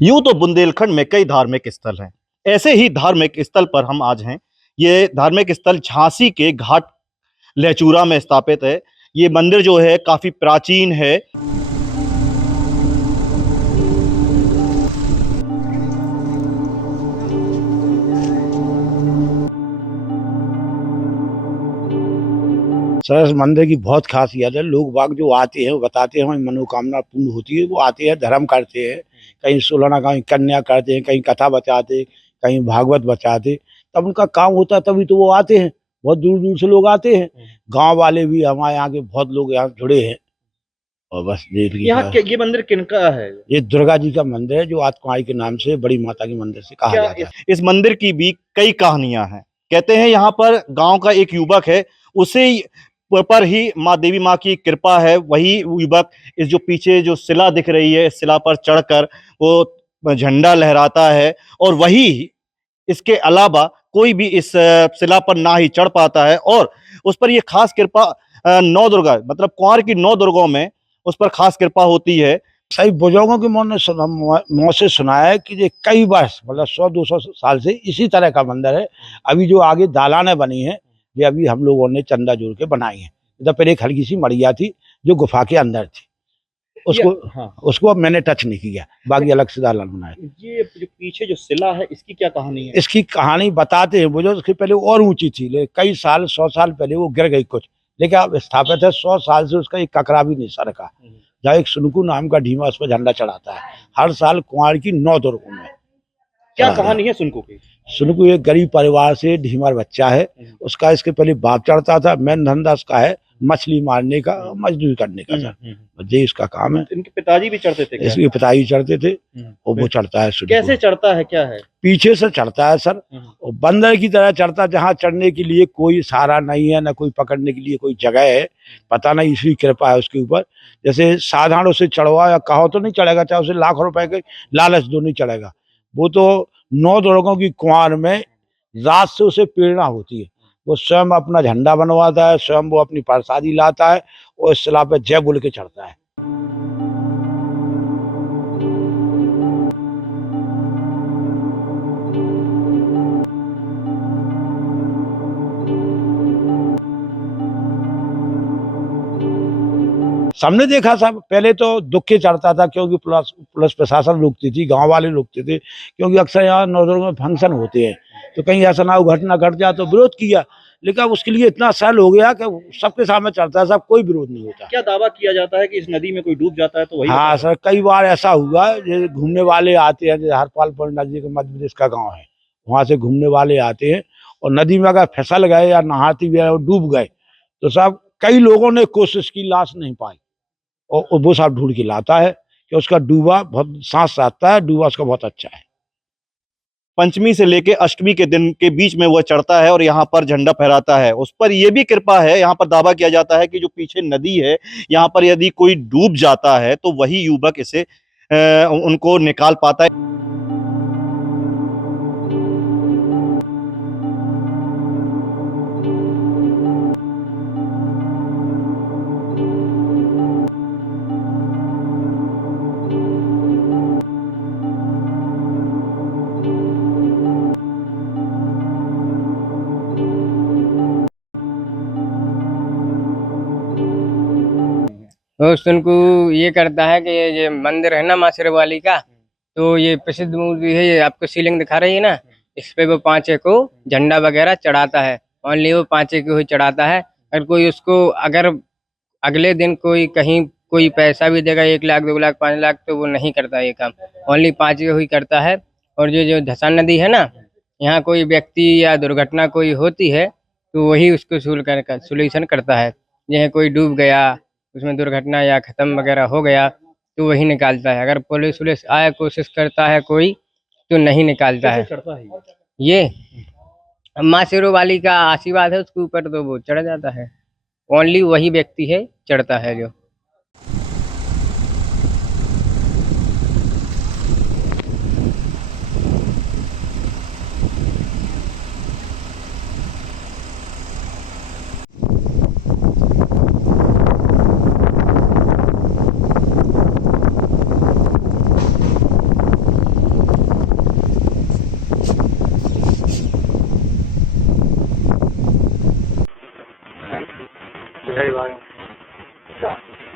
यूं तो बुंदेलखंड में कई धार्मिक स्थल हैं। ऐसे ही धार्मिक स्थल पर हम आज हैं। ये धार्मिक स्थल झांसी के घाट लहचूरा में स्थापित है। ये मंदिर जो है काफी प्राचीन है। सर, इस मंदिर की बहुत खासियत है। लोग बाग जो आते हैं वो बताते हैं हमारी मनोकामना पूर्ण होती है। वो आते हैं, धर्म करते हैं, कहीं सुलहना, कहीं कन्या करते हैं, कहीं कथा बचाते, कहीं भागवत बचाते। तब उनका काम होता है, तभी तो वो आते हैं। बहुत दूर दूर से लोग आते हैं। गांव वाले भी हमारे यहाँ के बहुत लोग यहाँ जुड़े हैं। और बस देख लीजिए, ये मंदिर किनका है? ये दुर्गा जी का मंदिर है, जो आत्माई के नाम से बड़ी माता के मंदिर से कहा जाता है। इस मंदिर की भी कई कहानियां हैं। कहते हैं यहाँ पर गांव का एक युवक है, उसे पर ही माँ देवी माँ की कृपा है। वही युवक इस जो पीछे जो शिला दिख रही है, इस शिला पर चढ़कर वो झंडा लहराता है। और वही इसके अलावा कोई भी इस शिला पर ना ही चढ़ पाता है। और उस पर ये खास कृपा नौ दुर्गा मतलब कुंवर की 9 दुर्गाओं में उस पर खास कृपा होती है। सही बुजुर्गों के मुंह से सुना है कि ये कई वर्ष मतलब 100-200 साल से इसी तरह का मंदिर है। अभी जो आगे दालानें बनी हैं, ये अभी हम लोगों ने चंदा जोड़ के बनाई हैं। इधर पहले एक हल्की सी मड़िया थी जो गुफा के अंदर थी, उसको अब मैंने टच नहीं किया, बाकी अलग से दालान बनाए। ये जो पीछे जो शिला है, इसकी क्या कहानी है? इसकी कहानी बताते हैं बुजुर्ग, इसके पहले और ऊंची थी, लेकिन कई साल 100 साल पहले वो गिर गई कुछ, लेकिन अब स्थापित है। 100 साल से उसका एक ककरा भी नहीं सरका। जहाँ एक सुनकू नाम का ढीमा उस पर झंडा चढ़ाता है हर साल कुंवार की 9 दुर्गों में। क्या कहानी है सुनको की? सुनकू एक गरीब परिवार से ढीमर बच्चा है। उसका इसके पहले बाप चढ़ता था। मेन धंधा उसका है मछली मारने का, मजदूरी करने का सर। ये इसका काम है। इनके पिताजी भी चढ़ते थे क्या? इसके पिताजी चढ़ते थे और वो चढ़ता है। कैसे चढ़ता है, क्या है? पीछे से चढ़ता है सर, और बंदर की तरह चढ़ता है। जहाँ चढ़ने के लिए कोई सहारा नहीं है, ना कोई पकड़ने के लिए कोई जगह है, पता नहीं, इसकी कृपा है उसके ऊपर। जैसे साधारण उसे चढ़वा या कहो तो नहीं चढ़ेगा, चाहे उसे लाख रुपए के लालच दो, नहीं चढ़ेगा। वो तो 9 दुर्गों की कुंवार में रात से उसे प्रेरणा होती है। वो स्वयं अपना झंडा बनवाता है, स्वयं वो अपनी प्रसादी लाता है और इस शिला पे जय बोल के चढ़ता है। सामने देखा साहब, पहले तो दुख के चढ़ता था, क्योंकि पुलिस प्रशासन रोकती थी, गांव वाले रोकते थे, क्योंकि अक्सर यहाँ नौजवानों में फंक्शन होते हैं, तो कहीं ऐसा ना हो घटना घट जाए, तो विरोध किया। लेकिन अब उसके लिए इतना सहल हो गया कि सबके सामने चढ़ता है, सब कोई विरोध नहीं होता। क्या दावा किया जाता है कि इस नदी में कोई डूब जाता है तो वही? हाँ सर, कई बार ऐसा हुआ है। जैसे घूमने वाले आते हैं, जैसे हरपालपुर नजदीक मध्य प्रदेश का गाँव है, वहाँ से घूमने वाले आते हैं, और नदी में अगर फिसल गए या नहाती हुए और डूब गए, तो सब कई लोगों ने कोशिश की, लाश नहीं पाई, और वो साहब ढूंढ के लाता है कि उसका डूबा बहुत सांस आता है, डूबा उसका बहुत अच्छा है। पंचमी से लेके अष्टमी के दिन के बीच में वह चढ़ता है और यहाँ पर झंडा फहराता है। उस पर यह भी कृपा है, यहाँ पर दावा किया जाता है कि जो पीछे नदी है, यहाँ पर यदि कोई डूब जाता है तो वही युवक इसे उनको निकाल पाता है। दोस्त उनको ये करता है कि ये मंदिर है ना माँ शेरवाली का, तो ये प्रसिद्ध मूर्ति है। ये आपको सीलिंग दिखा रही है ना, इस पे वो 5 को झंडा वगैरह चढ़ाता है। ओनली वो 5 को ही चढ़ाता है। अगर कोई उसको अगर अगले दिन कोई कहीं कोई पैसा भी देगा, 1 लाख 2 लाख 5 लाख, तो वो नहीं करता ये काम। ओनली 5 को ही करता है। और जो धसान नदी है ना, यहाँ कोई व्यक्ति या दुर्घटना कोई होती है तो वही उसको सोल्यूशन करता है। जैसे कोई डूब गया, उसमें दुर्घटना या खत्म वगैरह हो गया, तो वही निकालता है। अगर पुलिस आए कोशिश करता है कोई, तो नहीं निकालता है। ये माँ शेरों वाली का आशीर्वाद है उसके ऊपर, तो वो चढ़ जाता है। ओनली वही व्यक्ति है चढ़ता है जो।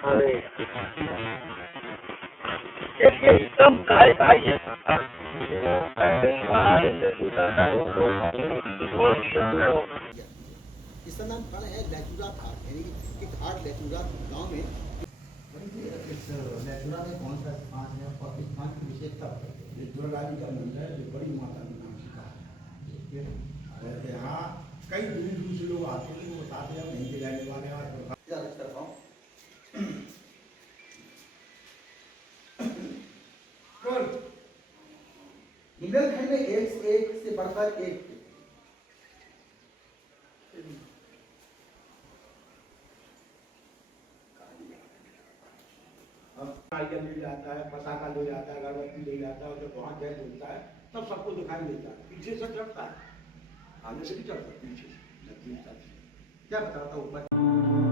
अरे देखिए एकदम काय ये इसका नाम कण है लैचुरा घाट, यानी कि घाट लैचुरा गांव में। इस लैचुरा में कौन सा स्थान है और इस स्थान की विशेषता बताइए। ये दुर्गाजी का मंदिर है जो बड़ी माता के नाम से कहा है। और यहाँ कई दूर दूर से लोग आते हैं, वो बताते हैं नहीं के रहने वाले हैं। बुंदेलखंड में एक से बढ़कर एक नारियल ले जाता है, पताका ले जाता है, अगरबत्ती ले जाता है, और जब वहाँ जय बोलता है तब सबको दिखाई देता है। पीछे से चढ़ता है, आगे से नहीं चढ़ता, पीछे से क्या बताता ऊपर।